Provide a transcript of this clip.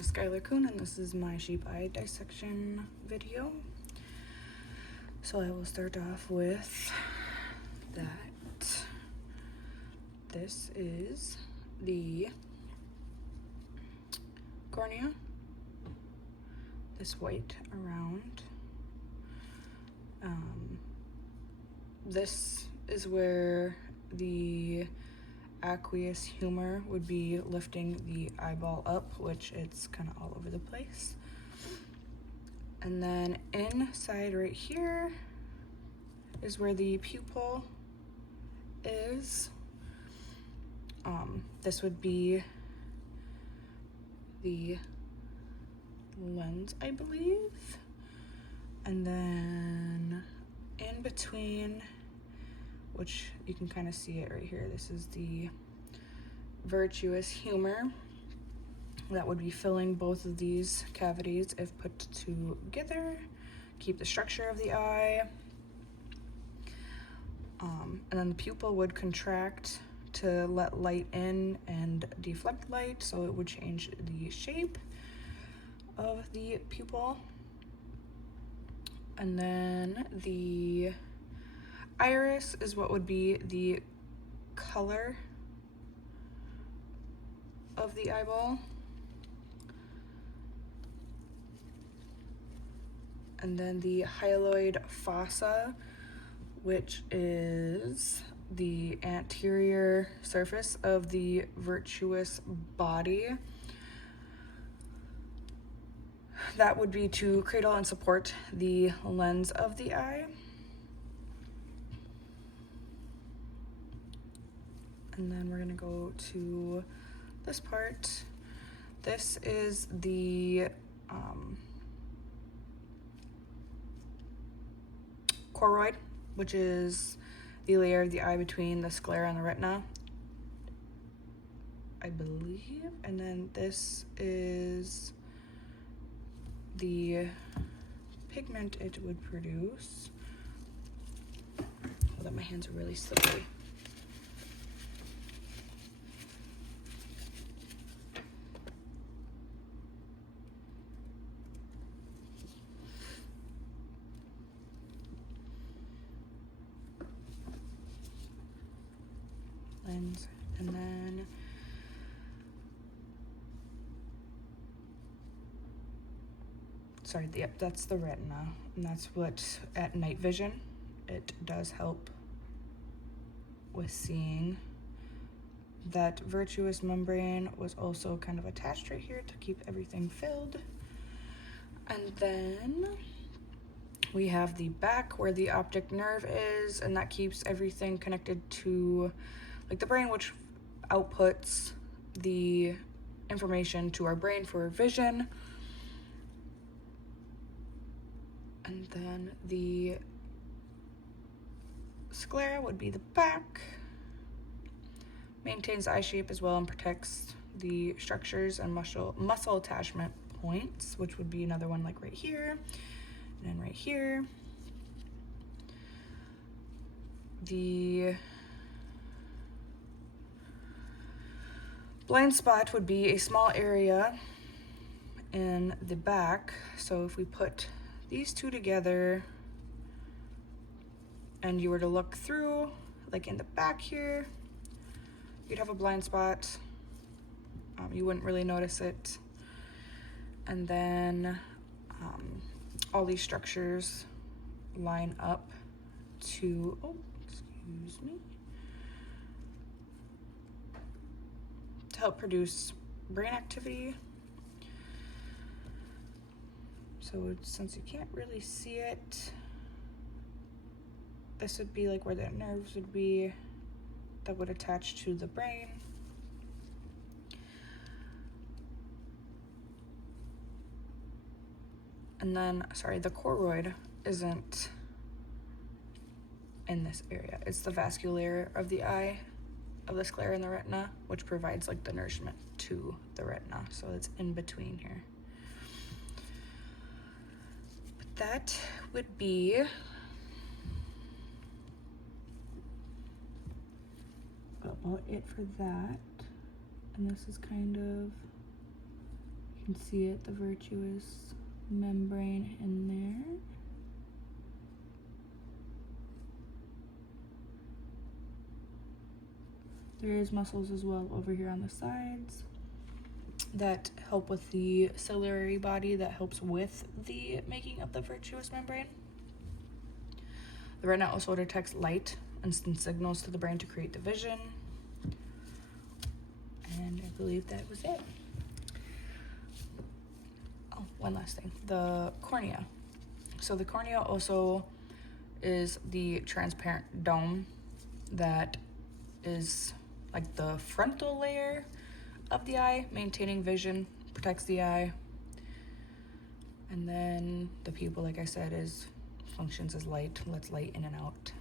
is Skylar Kuhn, and this is my sheep eye dissection video. So I will start off with that. This is the cornea, this white around. This is where the aqueous humor would be lifting the eyeball up, which it's kind of all over the place. And then inside right here is where the pupil is. This would be the lens, I believe. And then in between, which you can kind of see it right here, this is the virtuous humor that would be filling both of these cavities if put together, keep the structure of the eye. And then the pupil would contract to let light in and deflect light, so it would change the shape of the pupil. And then the iris is what would be the color of the eyeball. And then the hyaloid fossa, which is the anterior surface of the virtuous body. That would be to cradle and support the lens of the eye. And then we're gonna go to this part. This is the choroid, which is the layer of the eye between the sclera and the retina, I believe. And then this is the pigment it would produce. Hold on, my hands are really slippery. Lens, and then yep, that's the retina, and that's what at night vision it does help with seeing. That virtuous membrane was also kind of attached right here to keep everything filled. And then we have the back where the optic nerve is, and that keeps everything connected to like the brain, which outputs the information to our brain for vision. And then the sclera would be the back, maintains eye shape as well and protects the structures and muscle attachment points, which would be another one like right here and then right here. The blind spot would be a small area in the back. So if we put these two together and you were to look through, like in the back here, you'd have a blind spot. You wouldn't really notice it. And then all these structures line up to, oh, excuse me, to help produce brain activity. So since you can't really see it, this would be like where the nerves would be that would attach to the brain. And then, sorry, the choroid isn't in this area. It's the vascular of the eye, of the sclera and the retina, which provides like the nourishment to the retina. So it's in between here. But that would be about it for that. And this is kind of You can see it, the virtuous membrane in there. There is muscles as well over here on the sides that help with the ciliary body that helps with the making of the virtuous membrane. The retina also detects light and sends signals to the brain to create division. And I believe that was it. Oh, one last thing, the cornea. So the cornea also is the transparent dome that is like the frontal layer of the eye, maintaining vision, protects the eye. And then the pupil, like I said, functions as light, lets light in and out.